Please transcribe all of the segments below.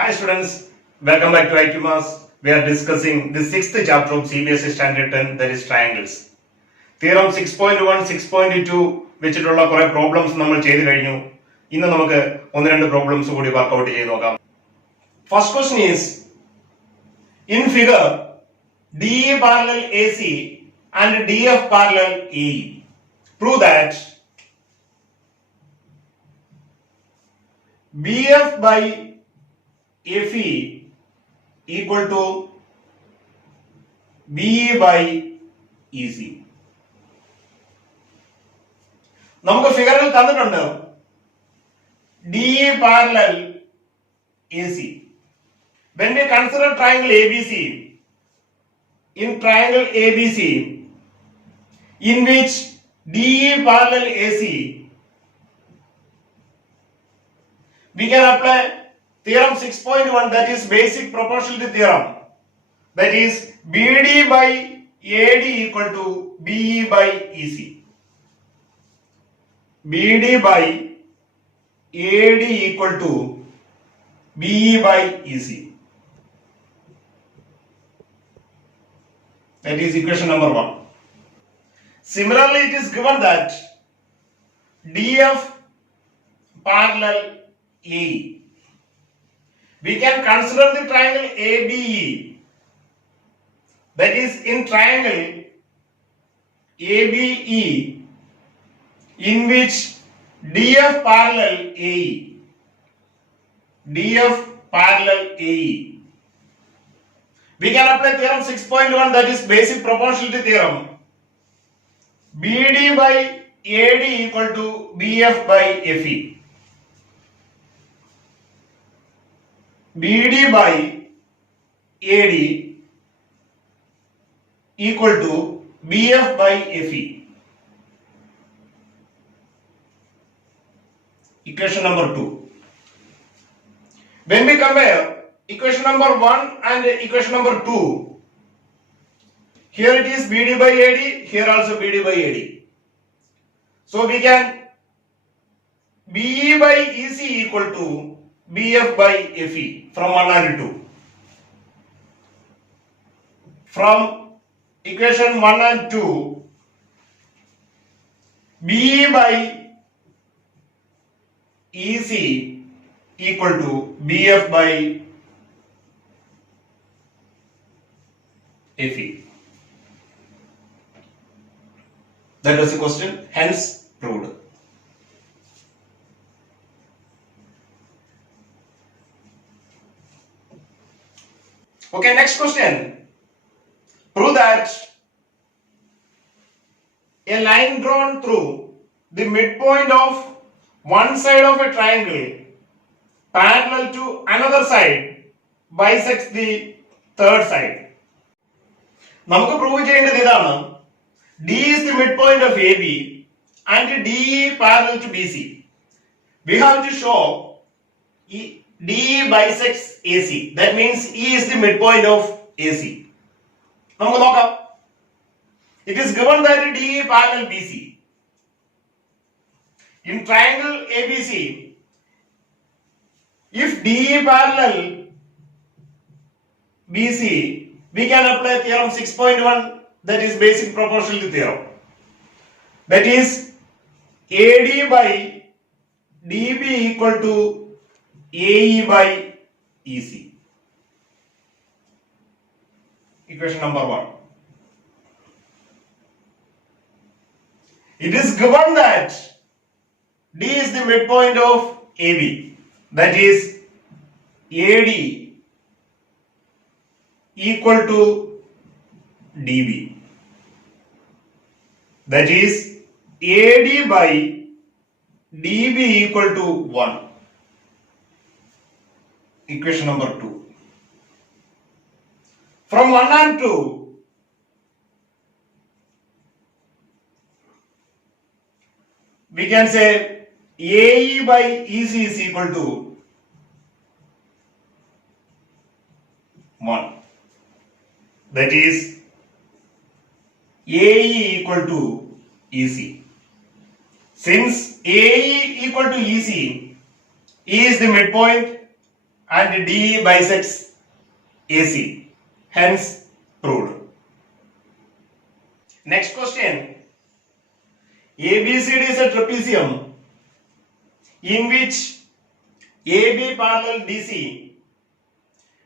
Hi students, welcome back to IQ Maths. We are discussing the sixth chapter of CBSE Standard 10, that is triangles. Theorem 6.1, 6.2 വെച്ചിട്ടുള്ള കുറെ problems നമ്മൾ ചെയ്തു കഴിഞ്ഞു. ഇന്ന് നമുക്ക് ഒന്ന് രണ്ട് പ്രോബ്ലംസ് കൂടി വർക്ക്ഔട്ട് ചെയ്ത് നോക്കാം. First question is, in figure DE parallel AC and DF parallel AE. Prove that BF by FE equal to BE by EC. നമുക്ക് ഫിഗറിൽ തന്നിട്ടുണ്ട് DE parallel AC. When we consider triangle ABC, in triangle ABC, in which DE parallel AC, we can apply theorem 6.1, that is basic proportionality theorem, that is BD by AD equal to BE by EC. BD by AD equal to BE by EC. That is equation number 1. Similarly, it is given that DF parallel AE. We can consider the triangle ABE, that is in triangle ABE, in which DF parallel AE, DF parallel AE. We can apply theorem 6.1, that is basic proportionality theorem. BD by AD equal to BF by FE. BD by AD equal to BF by FE. Equation number 2. When we compare equation number 1 and equation number 2, here it is BD by AD, here also BD by AD. So we can BE by EC equal to BF by FE from 1 and 2. From equation 1 and 2, BE by EC equal to BF by FE. That was the question, hence proved. Okay, next question. Prove that a line drawn through the midpoint of one side of a triangle parallel to another side bisects the third side. നമുക്ക് prove ചെയ്യേണ്ടത് ഇതാണ്. D is the midpoint of AB and DE parallel to BC. We have to show DE bisects AC. That means E is the midpoint of AC. നമുക്ക് നോക്കാം. It is given that DE parallel BC. In triangle ABC, if DE parallel BC, we can apply theorem 6.1, that is basic proportionality theorem. That is AD by DB equal to AE by EC. Equation number 1. It is given that D is the midpoint of AB, that is AD equal to DB, that is AD by DB equal to 1. Equation number 2. From 1 and 2, we can say AE by EC is equal to 1. That is AE equal to EC. Since AE equal to EC, E is the midpoint and DE bisects AC. Hence proved. Next question. ABCD is a trapezium in which AB parallel DC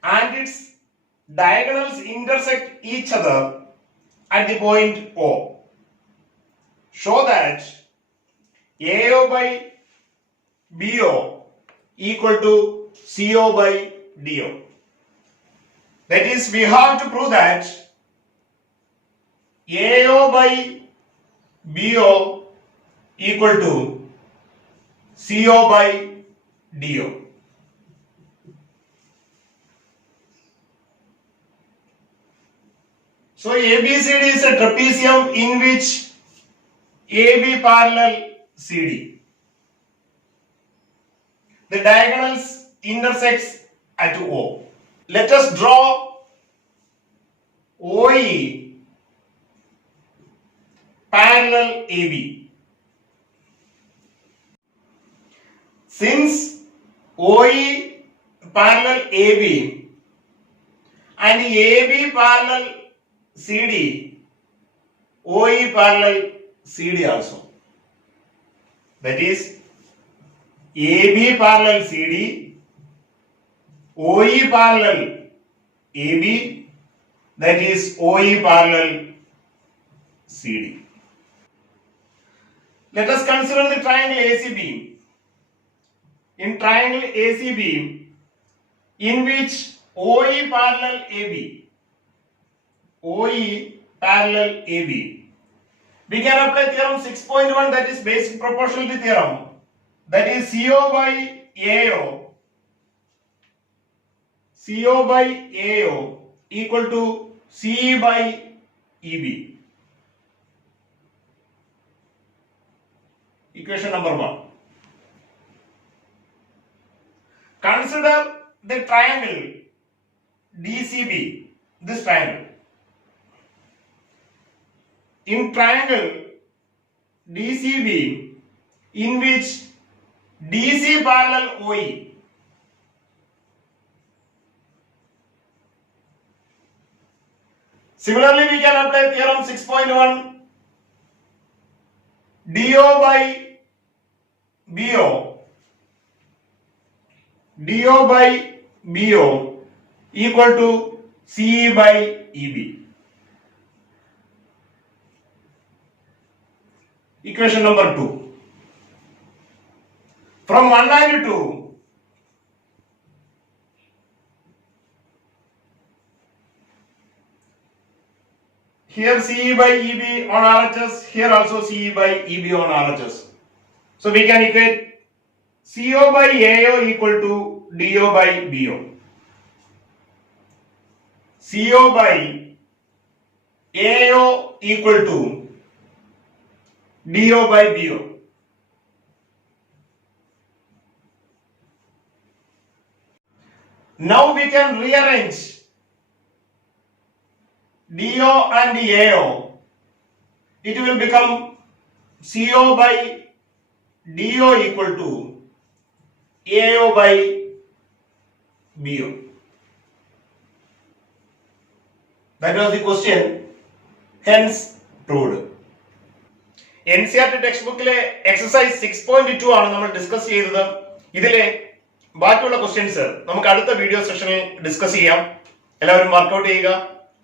and its diagonals intersect each other at the point O. Show that AO by BO equal to CO by DO. That is, we have to prove that AO by BO equal to CO by DO. So ABCD is a trapezium in which AB parallel CD. The diagonals intersects at O. Let us draw OE parallel AB. Since OE parallel AB and AB parallel CD, OE parallel CD also. That is, AB parallel CD, OE parallel AB, that is OE parallel CD. Let us consider the triangle ACB. In triangle ACB, in which OE parallel AB, OE parallel AB, we can apply theorem 6.1, that is basic proportionality theorem, that is CO by AO equal to CE by EB. Equation number 1. Consider the triangle DCB, this triangle. In triangle DCB, in which DC parallel OE, similarly we can apply theorem 6.1, DO by BO equal to CE by EB. Equation number 2. From 1 and 2, here CE by EB on RHS, here also CE by EB on RHS. So we can equate CO by AO equal to DO by BO. CO by AO equal to DO by BO. Now we can rearrange DO and AO. It will become CO by DO equal to AO by BO. That was the question. Hence proved. NCERT ടെക്സ്റ്റ്ബുക്കിലെ exercise 6.2 ആണ് നമ്മൾ discuss ചെയ്തത്. ഇതിലെ ബാക്കിയുള്ള questions നമുക്ക് അടുത്ത video സെഷനിൽ discuss ചെയ്യാം. എല്ലാവരും വർക്ക്ഔട്ട് ചെയ്യുക.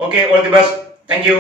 Okay, all the best. Thank you.